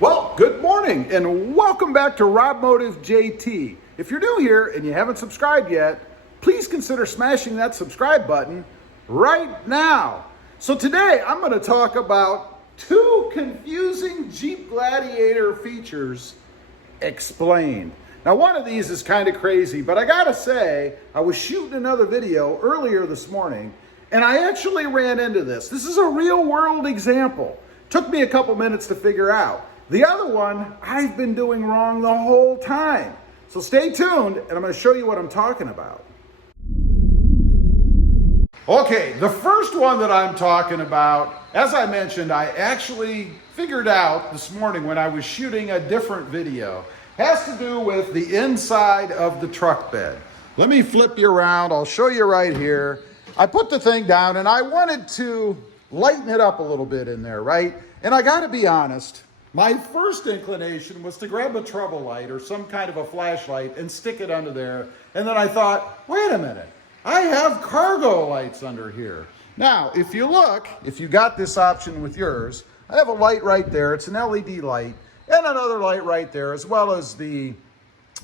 Well, good morning and welcome back to Rob Motive JT. If you're new here and you haven't subscribed yet, please consider smashing that subscribe button right now. So today I'm going to talk about two confusing Jeep Gladiator features explained. Now one of these is kind of crazy, but I gotta say, I was shooting another video earlier this morning and I actually ran into this. This is a real world example. Took me a couple minutes to figure out. The other one, I've been doing wrong the whole time. So stay tuned and I'm going to show you what I'm talking about. Okay, the first one that I'm talking about, as I mentioned, I actually figured out this morning when I was shooting a different video. Has to do with the inside of the truck bed. Let me flip you around. I'll show you right here. I put the thing down and I wanted to lighten it up a little bit in there, right? And I got to be honest. My first inclination was to grab a trouble light or some kind of a flashlight and stick it under there. And then I thought, wait a minute, I have cargo lights under here. Now, if you look, if you got this option with yours, I have a light right there. It's an LED light and another light right there, as well as the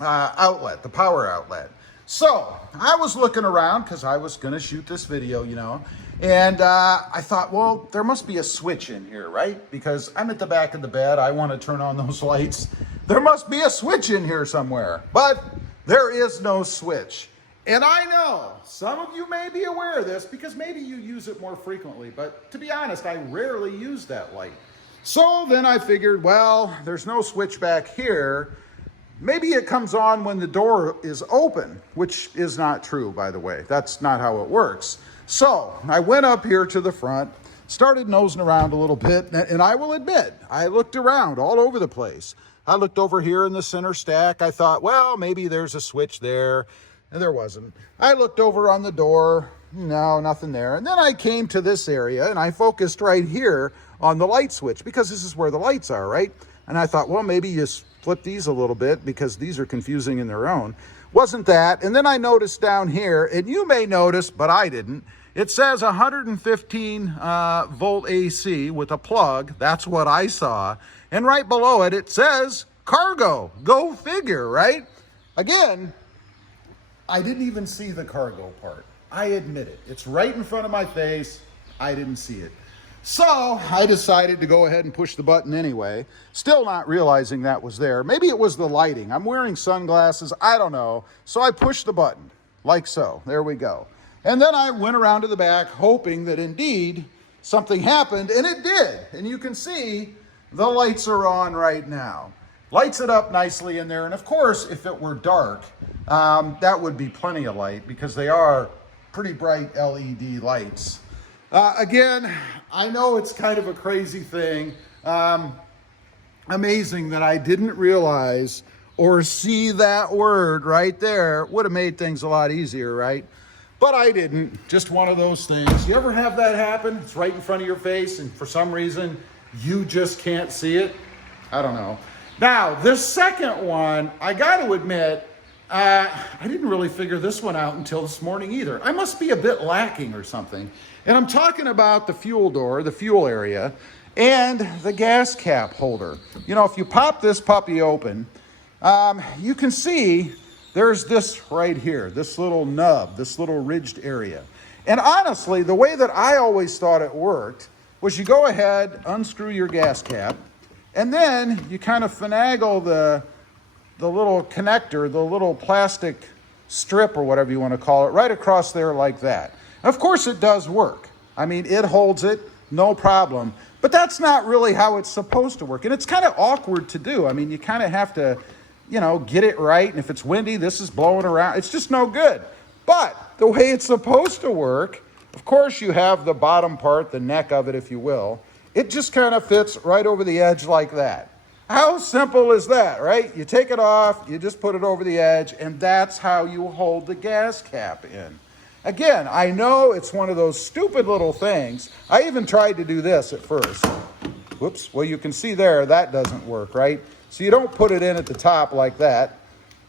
outlet, the power outlet. So I was looking around because I was going to shoot this video, you know, and I thought, well, there must be a switch in here, right? Because I'm at the back of the bed. I want to turn on those lights. There must be a switch in here somewhere, but there is no switch. And I know some of you may be aware of this because maybe you use it more frequently, but to be honest, I rarely use that light. So then I figured, well, there's no switch back here. Maybe it comes on when the door is open, which is not true, by the way. That's not how it works. So I went up here to the front, started nosing around a little bit, and I will admit, I looked around all over the place. I looked over here in the center stack. I thought, well, maybe there's a switch there, and there wasn't. I looked over on the door. No, nothing there. And then I came to this area, and I focused right here on the light switch because this is where the lights are, right? And I thought, well, maybe you flip these a little bit because these are confusing in their own. Wasn't that. And then I noticed down here, and you may notice, but I didn't, it says 115 volt AC with a plug. That's what I saw. And right below it, it says cargo. Go figure, right? Again, I didn't even see the cargo part. I admit it. It's right in front of my face. I didn't see it. So I decided to go ahead and push the button anyway, still not realizing that was there. Maybe it was the lighting. I'm wearing sunglasses. I don't know. So I pushed the button like so. There we go. And then I went around to the back hoping that indeed something happened, and it did. And you can see the lights are on right now. Lights it up nicely in there. And of course, if it were dark, that would be plenty of light because they are pretty bright LED lights. Again, I know it's kind of a crazy thing. Amazing that I didn't realize or see that word right there. Would have made things a lot easier, right? But I didn't. Just one of those things. You ever have that happen? It's right in front of your face and for some reason you just can't see it? I don't know. Now, this second one, I got to admit, I didn't really figure this one out until this morning either. I must be a bit lacking or something. And I'm talking about the fuel door, the fuel area, and the gas cap holder. You know, if you pop this puppy open, you can see there's this right here, this little nub, this little ridged area. And honestly, the way that I always thought it worked was you go ahead, unscrew your gas cap, and then you kind of finagle the little connector, the little plastic strip or whatever you want to call it, right across there like that. Of course it does work. I mean, it holds it, no problem. But that's not really how it's supposed to work. And it's kind of awkward to do. I mean, you kind of have to, you know, get it right. And if it's windy, this is blowing around. It's just no good. But the way it's supposed to work, of course you have the bottom part, the neck of it, if you will. It just kind of fits right over the edge like that. How simple is that, right? You take it off, you just put it over the edge, and that's how you hold the gas cap in. Again, I know it's one of those stupid little things. I even tried to do this at first. Whoops, well, you can see there, that doesn't work, right? So you don't put it in at the top like that.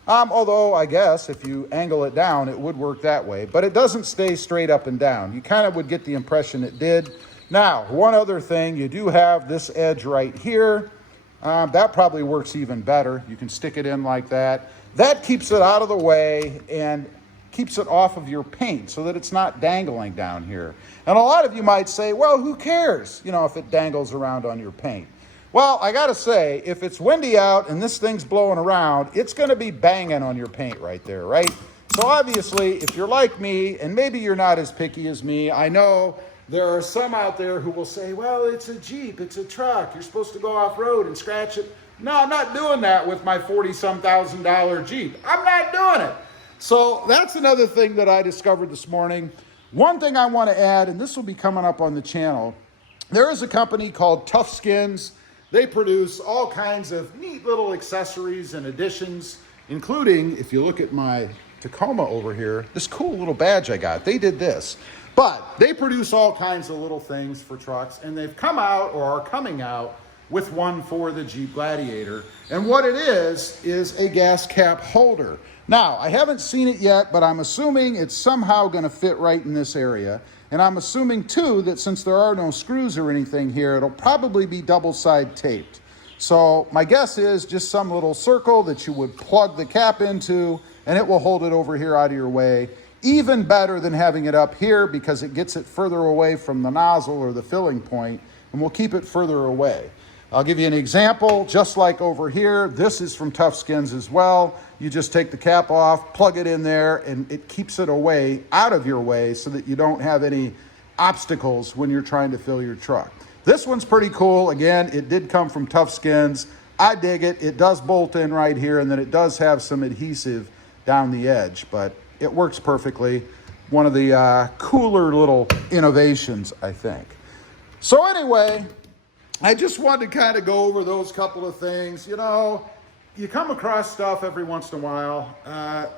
Although I guess if you angle it down, it would work that way, but it doesn't stay straight up and down. You kind of would get the impression it did. Now, one other thing, you do have this edge right here. That probably works even better. You can stick it in like that. That keeps it out of the way and keeps it off of your paint so that it's not dangling down here. And a lot of you might say, well, who cares, you know, if it dangles around on your paint? Well, I gotta say, if it's windy out and this thing's blowing around, it's gonna be banging on your paint right there, right? So obviously, if you're like me, and maybe you're not as picky as me, I know there are some out there who will say, well, it's a Jeep, it's a truck, you're supposed to go off-road and scratch it. No, I'm not doing that with my $40-some thousand Jeep. I'm not doing it. So that's another thing that I discovered this morning. One thing I want to add, and this will be coming up on the channel, there is a company called Tough Skins. They produce all kinds of neat little accessories and additions, including, if you look at my Tacoma over here, this cool little badge I got. They did this. But they produce all kinds of little things for trucks, and they've come out or are coming out with one for the Jeep Gladiator. And what it is a gas cap holder. Now, I haven't seen it yet, but I'm assuming it's somehow going to fit right in this area. And I'm assuming, too, that since there are no screws or anything here, it'll probably be double-side taped. So my guess is just some little circle that you would plug the cap into, and it will hold it over here out of your way. Even better than having it up here because it gets it further away from the nozzle or the filling point, and will keep it further away. I'll give you an example, just like over here. This is from Tough Skins as well. You just take the cap off, plug it in there, and it keeps it away, out of your way, so that you don't have any obstacles when you're trying to fill your truck. This one's pretty cool. Again, it did come from Tough Skins. I dig it. It does bolt in right here, and then it does have some adhesive down the edge, but it works perfectly. One of the cooler little innovations, I think. So anyway, I just wanted to kind of go over those couple of things. You know, you come across stuff every once in a while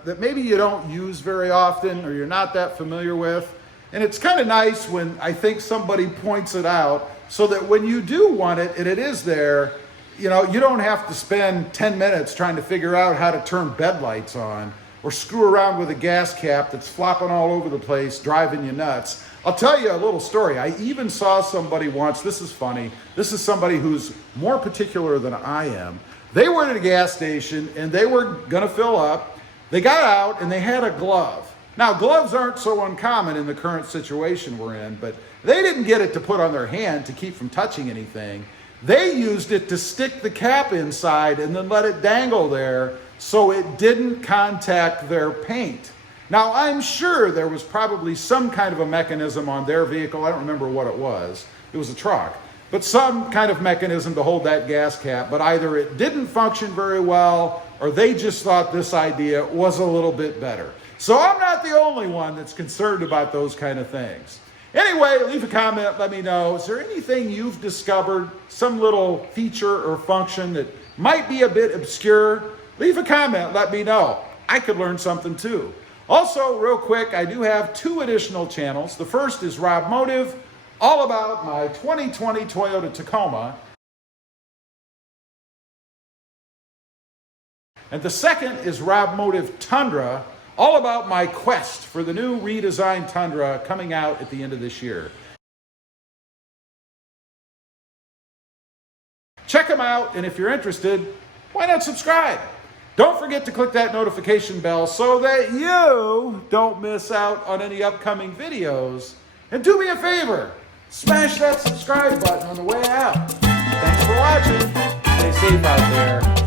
that maybe you don't use very often or you're not that familiar with. And it's kind of nice when I think somebody points it out so that when you do want it and it is there, you know, you don't have to spend 10 minutes trying to figure out how to turn bed lights on or screw around with a gas cap that's flopping all over the place, driving you nuts. I'll tell you a little story. I even saw somebody once, this is funny, this is somebody who's more particular than I am. They were at a gas station and they were gonna fill up. They got out and they had a glove. Now, gloves aren't so uncommon in the current situation we're in, but they didn't get it to put on their hand to keep from touching anything. They used it to stick the cap inside and then let it dangle there so it didn't contact their paint. Now, I'm sure there was probably some kind of a mechanism on their vehicle. I don't remember what it was. It was a truck. But some kind of mechanism to hold that gas cap. But either it didn't function very well or they just thought this idea was a little bit better. So I'm not the only one that's concerned about those kind of things. Anyway, leave a comment. Let me know. Is there anything you've discovered, some little feature or function that might be a bit obscure? Leave a comment. Let me know. I could learn something too. Also, real quick, I do have 2 additional channels. The first is Rob Motive, all about my 2020 Toyota Tacoma. And the second is Rob Motive Tundra, all about my quest for the new redesigned Tundra coming out at the end of this year. Check them out, and if you're interested, why not subscribe? Don't forget to click that notification bell so that you don't miss out on any upcoming videos. And do me a favor, smash that subscribe button on the way out. Thanks for watching. Stay safe out there.